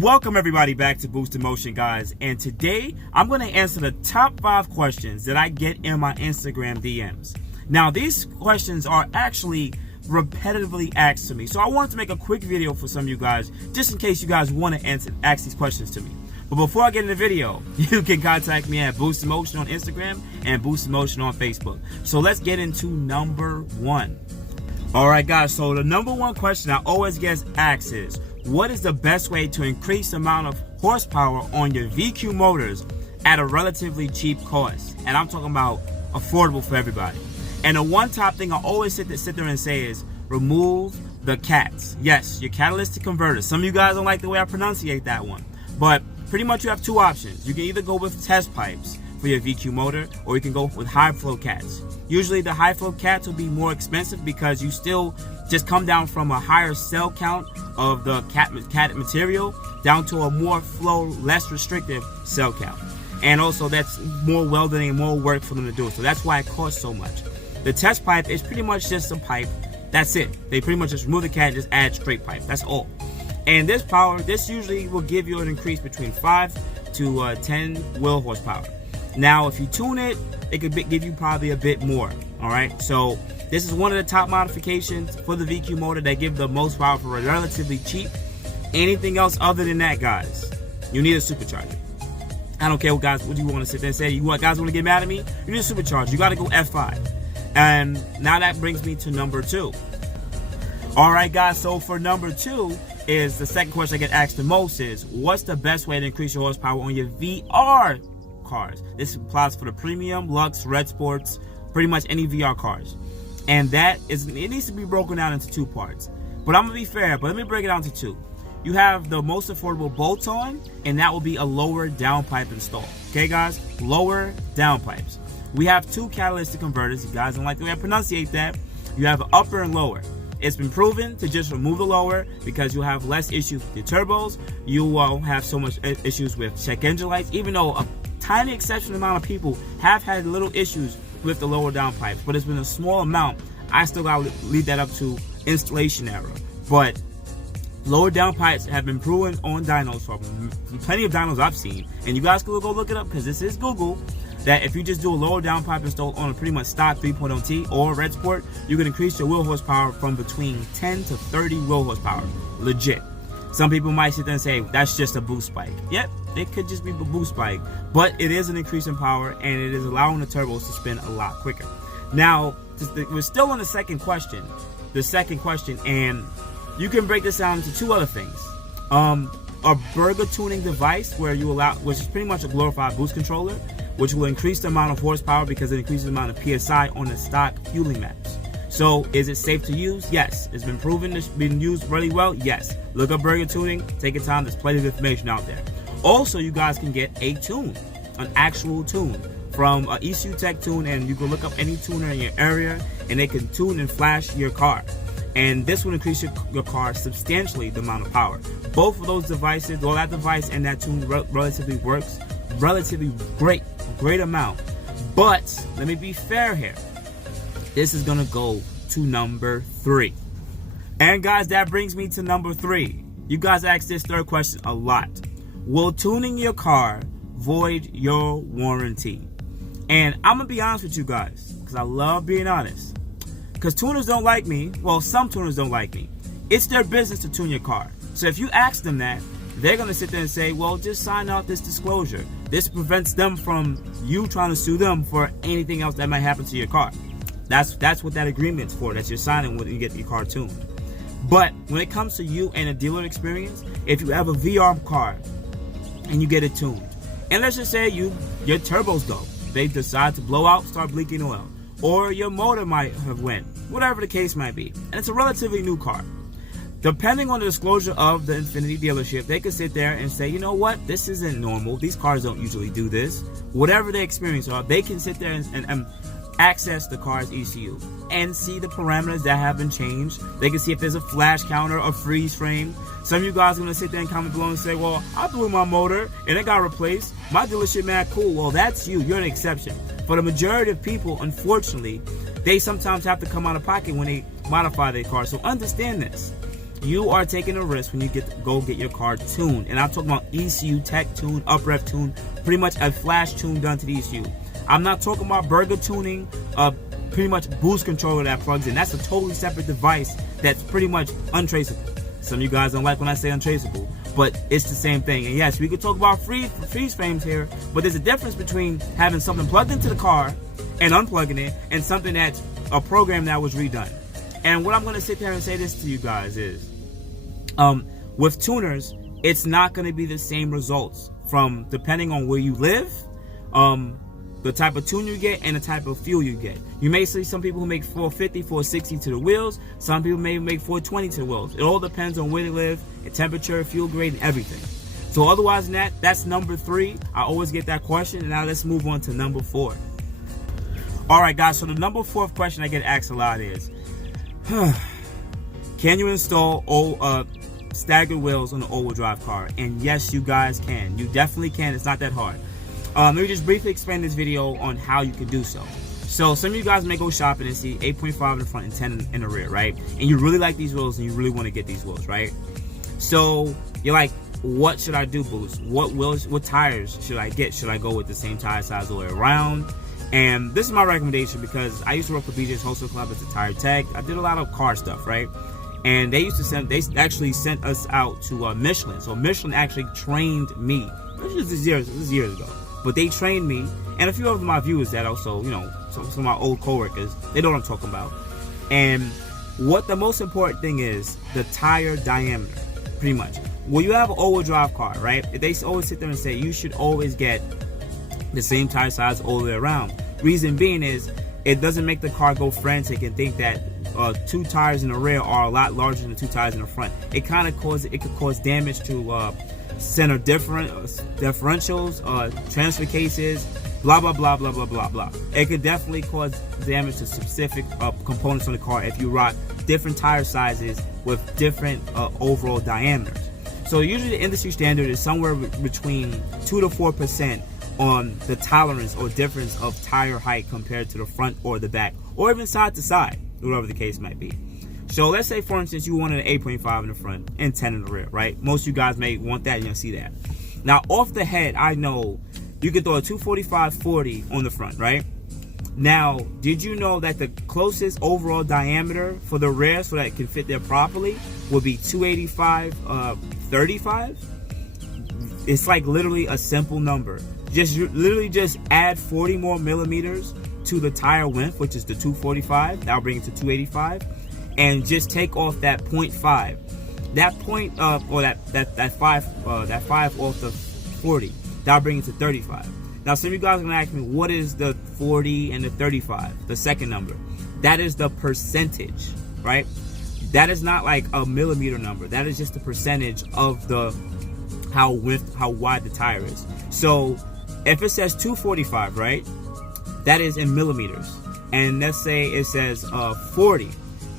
Welcome everybody back to Boost in Motion, guys, and today I'm going to answer the top 5 questions that I get in my Instagram DMs. Now these questions are actually repetitively asked to me, so I wanted to make a quick video for some of you guys just in case you guys want to ask these questions to me. But before I get in the video, you can contact me at Boost in Motion on Instagram and Boost in Motion on Facebook. So let's get into number 1. Alright guys, so the number 1 question I always get asked is, what is the best way to increase the amount of horsepower on your VQ motors at a relatively cheap cost? And I'm talking about affordable for everybody. And the one top thing I always sit there and say is remove the CATs. Yes, your catalytic converters. Some of you guys don't like the way I pronunciate that one. But pretty much you have 2 options. You can either go with test pipes for your VQ motor, or you can go with high flow CATs. Usually the high flow CATs will be more expensive because you still just come down from a higher cell count of the cat material down to a more flow, less restrictive cell count. And also that's more welding and more work for them to do. So that's why it costs so much. The test pipe is pretty much just a pipe. That's it. They pretty much just remove the cat and just add straight pipe. That's all. And this power, this usually will give you an increase between 5 to 10 wheel horsepower. Now, if you tune it, it could give you probably a bit more. All right. So this is one of the top modifications for the VQ motor that give the most power for relatively cheap. Anything else other than that, guys, you need a supercharger. I don't care what guys, what you want to sit there and say. You guys want to get mad at me? You need a supercharger. You got to go F5. And now that brings me to number 2. All right, guys. So for number 2 is the second question I get asked the most is, what's the best way to increase your horsepower on your VR cars? This applies for the premium, luxe, red sports, pretty much any VR cars. And that is, it needs to be broken down into 2 parts. But I'm gonna be fair, but let me break it down to 2. You have the most affordable bolt-on, and that will be a lower downpipe install. Okay, guys, lower downpipes. We have 2 catalytic converters. You guys don't like the way I pronunciate that. You have an upper and lower. It's been proven to just remove the lower because you'll have less issues with your turbos. You won't have so much issues with check engine lights, even though a tiny exceptional amount of people have had little issues with the lower downpipes, but it's been a small amount. I still gotta leave that up to installation error. But lower downpipes have been proven on dynos from plenty of dynos I've seen, and you guys can go look it up because this is Google, that if you just do a lower downpipe install on a pretty much stock 3.0T or red sport, you can increase your wheel horsepower from between 10 to 30 wheel horsepower. Legit. Some people might sit there and say that's just a boost spike. Yep, it could just be a boost spike, but it is an increase in power and it is allowing the turbos to spin a lot quicker. Now, we're still on the second question. And you can break this down into 2 other things. A burger tuning device where you allow, which is pretty much a glorified boost controller, which will increase the amount of horsepower because it increases the amount of PSI on the stock fueling maps. So is it safe to use? Yes. It's been proven, it's been used really well? Yes. Look up burger tuning, take your time, there's plenty of information out there. Also, you guys can get a tune, an actual tune from ECU Tech Tune, and you can look up any tuner in your area and they can tune and flash your car. And this will increase your car substantially the amount of power. Both of those devices, well, that device and that tune relatively works, relatively great amount. But let me be fair here. This is gonna go to number 3. And guys, that brings me to number 3. You guys ask this third question a lot. Will tuning your car void your warranty? And I'm gonna be honest with you guys, because I love being honest. Because tuners don't like me. Well, some tuners don't like me. It's their business to tune your car. So if you ask them that, they're gonna sit there and say, well, just sign out this disclosure. This prevents them from you trying to sue them for anything else that might happen to your car. That's what that agreement's for, that you're signing when you get your car tuned. But when it comes to you and a dealer experience, if you have a VR car and you get it tuned, and let's just say your turbos go, they decide to blow out, start leaking oil, or your motor might have went, whatever the case might be, and it's a relatively new car. Depending on the disclosure of the Infiniti dealership, they could sit there and say, you know what, this isn't normal. These cars don't usually do this. Whatever their experience are, they can sit there and access the car's ECU and see the parameters that have been changed. They can see if there's a flash counter or freeze frame. Some of you guys are going to sit there and comment below and say, well, I blew my motor and it got replaced. My dealership mad cool. Well, that's you. You're an exception. For the majority of people, unfortunately, they sometimes have to come out of pocket when they modify their car. So understand this. you are taking a risk when you go get your car tuned. And I'm talking about ECU tech tune, up rev tune, pretty much a flash tune done to the ECU. I'm not talking about burger tuning, pretty much boost controller that plugs in. That's a totally separate device that's pretty much untraceable. Some of you guys don't like when I say untraceable, but it's the same thing. And yes, we could talk about freeze frames here, but there's a difference between having something plugged into the car and unplugging it, and something that's a program that was redone. And what I'm going to sit there and say this to you guys is, with tuners, it's not going to be the same results from depending on where you live, the type of tune you get, and the type of fuel you get. You may see some people who make 450, 460 to the wheels. Some people may make 420 to the wheels. It all depends on where they live, the temperature, fuel grade, and everything. So otherwise than that, that's number 3. I always get that question. And now let's move on to number 4. All right, guys. So the number 4th question I get asked a lot is, can you install staggered wheels on an all-wheel drive car? And yes, you guys can. You definitely can. It's not that hard. Let me just briefly explain this video on how you can do so. So some of you guys may go shopping and see 8.5 in the front and 10 in the rear, right? And you really like these wheels and you really want to get these wheels, right? So you're like, what should I do, Boost? What wheels, what tires should I get? Should I go with the same tire size all the way around? And this is my recommendation because I used to work for BJ's Wholesale Club as a tire tech. I did a lot of car stuff, right? And they actually sent us out to Michelin. So Michelin actually trained me. This is years ago. But they trained me, and a few of my viewers that also, you know, some of my old coworkers, they know what I'm talking about. And what the most important thing is, the tire diameter, pretty much. When you have an all-wheel drive car, right, they always sit there and say you should always get the same tire size all the way around. Reason being is, it doesn't make the car go frantic and think that 2 tires in the rear are a lot larger than 2 tires in the front. It could cause damage to center differentials, transfer cases, blah blah blah blah blah blah blah. It could definitely cause damage to specific components on the car if you rock different tire sizes with different overall diameters. So usually the industry standard is somewhere between 2 to 4% on the tolerance or difference of tire height compared to the front or the back, or even side to side, whatever the case might be. So let's say, for instance, you wanted an 8.5 in the front and 10 in the rear, right? Most of you guys may want that, and you'll see that. Now, off the head, I know you can throw a 245/40 on the front, right? Now, did you know that the closest overall diameter for the rear so that it can fit there properly would be 285/35? It's like literally a simple number. Literally just add 40 more millimeters to the tire width, which is the 245. That'll bring it to 285. And just take off that 0.5, that point or that 5 off the 40. That'll bring it to 35. Now, some of you guys are gonna ask me, what is the 40 and the 35? The second number, that is the percentage, right? That is not like a millimeter number. That is just the percentage of the how wide the tire is. So, if it says 245, right? That is in millimeters. And let's say it says 40.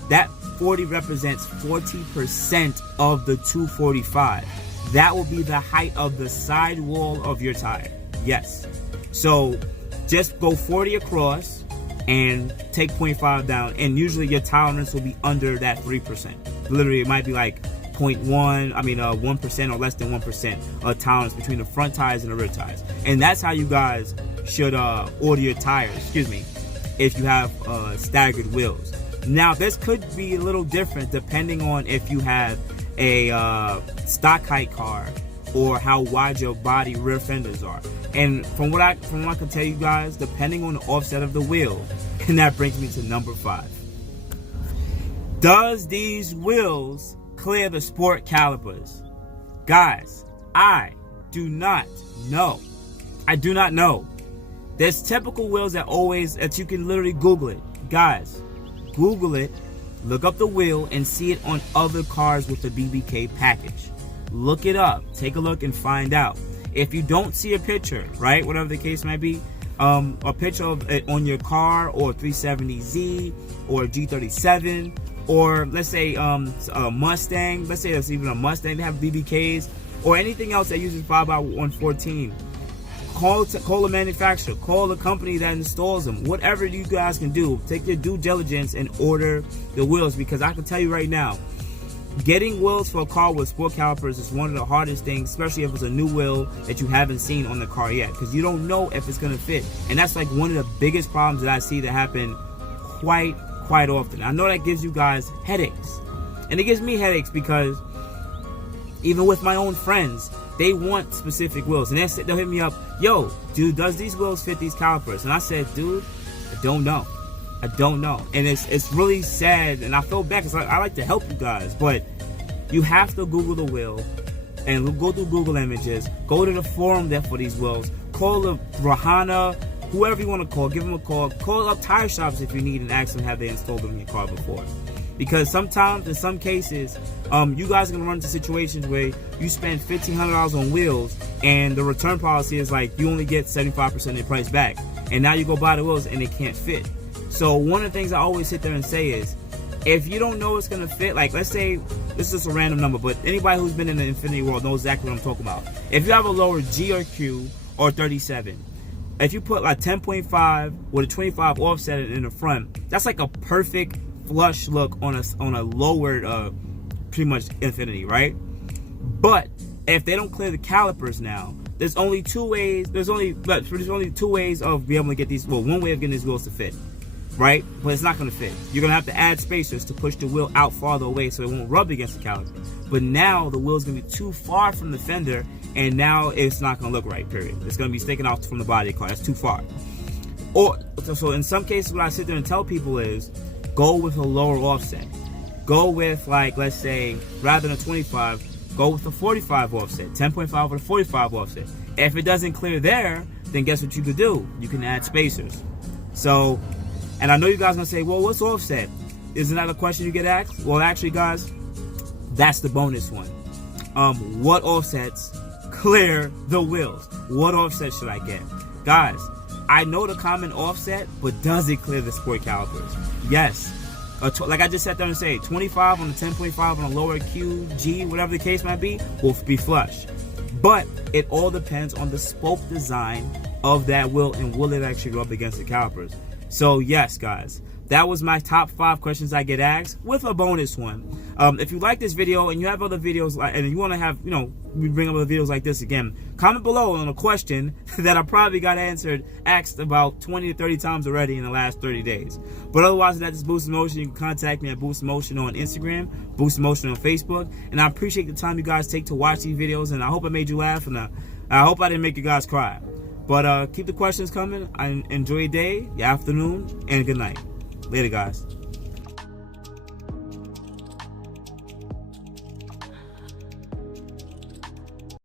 That 40 represents 40% of the 245. That will be the height of the side wall of your tire. Yes. So just go 40 across and take 0.5 down, and usually your tolerance will be under that 3%. Literally, it might be like 1% or less than 1% of tolerance between the front tires and the rear tires. And that's how you guys should order your tires, if you have staggered wheels. Now, this could be a little different depending on if you have a stock height car or how wide your body rear fenders are. And from what I can tell you guys, depending on the offset of the wheel, and that brings me to number 5. Does these wheels clear the sport calipers? Guys, I do not know. I do not know. There's typical wheels that you can literally Google it. Guys, Google it, look up the wheel, and see it on other cars with the BBK package. Look it up, take a look and find out. If you don't see a picture, right, whatever the case might be, a picture of it on your car or 370Z or G37, or let's say a Mustang, let's say it's even a Mustang, they have BBKs, or anything else that uses 5x114. Call the manufacturer, call the company that installs them. Whatever you guys can do, take your due diligence and order the wheels, because I can tell you right now, Getting wheels for a car with sport calipers is one of the hardest things, especially if it's a new wheel that you haven't seen on the car yet, because you don't know if it's going to fit. And that's like one of the biggest problems that I see that happen quite often. I know that gives you guys headaches, and it gives me headaches because even with my own friends, they want specific wheels, and they'll hit me up, yo, dude, does these wheels fit these calipers? And I said, dude, I don't know. And it's really sad, and I feel bad because I like to help you guys, but you have to Google the wheel and go through Google Images, go to the forum there for these wheels, call the Rahana, whoever you want to call, give them a call up tire shops if you need, and ask them have they installed them in your car before. Because sometimes, in some cases, you guys are going to run into situations where you spend $1,500 on wheels and the return policy is like you only get 75% of your price back, and now you go buy the wheels and they can't fit. So one of the things I always sit there and say is, if you don't know it's going to fit, like let's say, this is just a random number, but anybody who's been in the Infiniti world knows exactly what I'm talking about. If you have a lower G or Q or 37, if you put like 10.5 with a 25 offset in the front, that's like a perfect flush look on a lowered pretty much Infiniti, right? But if they don't clear the calipers now, there's only two ways of being able to get these, well, one way of getting these wheels to fit, right? But it's not going to fit. You're going to have to add spacers to push the wheel out farther away so it won't rub against the calipers. But now the wheel's going to be too far from the fender, and now it's not going to look right, period. It's going to be sticking out from the body of the car. That's too far. Or so in some cases, what I sit there and tell people is, go with a lower offset. Go with, like, let's say, rather than a 25, go with a 45 offset. 10.5 with a 45 offset. If it doesn't clear there, then guess what you could do? You can add spacers. So, and I know you guys are going to say, well, what's offset? Isn't that a question you get asked? Well, actually, guys, that's the bonus one. What offsets clear the wheels? What offset should I get? Guys, I know the common offset, but does it clear the sport calipers? Yes. Like I just sat there and say, 25 on the 10.5 on a lower Q, G, whatever the case might be, will be flush. But it all depends on the spoke design of that wheel and will it actually rub against the calipers. So yes, guys, that was my top 5 questions I get asked with a bonus one. If you like this video and you have other videos and you want to have, we bring up other videos like this again, comment below on a question that I probably got asked about 20 to 30 times already in the last 30 days. But otherwise, that's Boost Motion. You can contact me at Boost Motion on Instagram, Boost Motion on Facebook. And I appreciate the time you guys take to watch these videos, and I hope I made you laugh, and I hope I didn't make you guys cry. But keep the questions coming. Enjoy your day, your afternoon, and good night. Later, guys.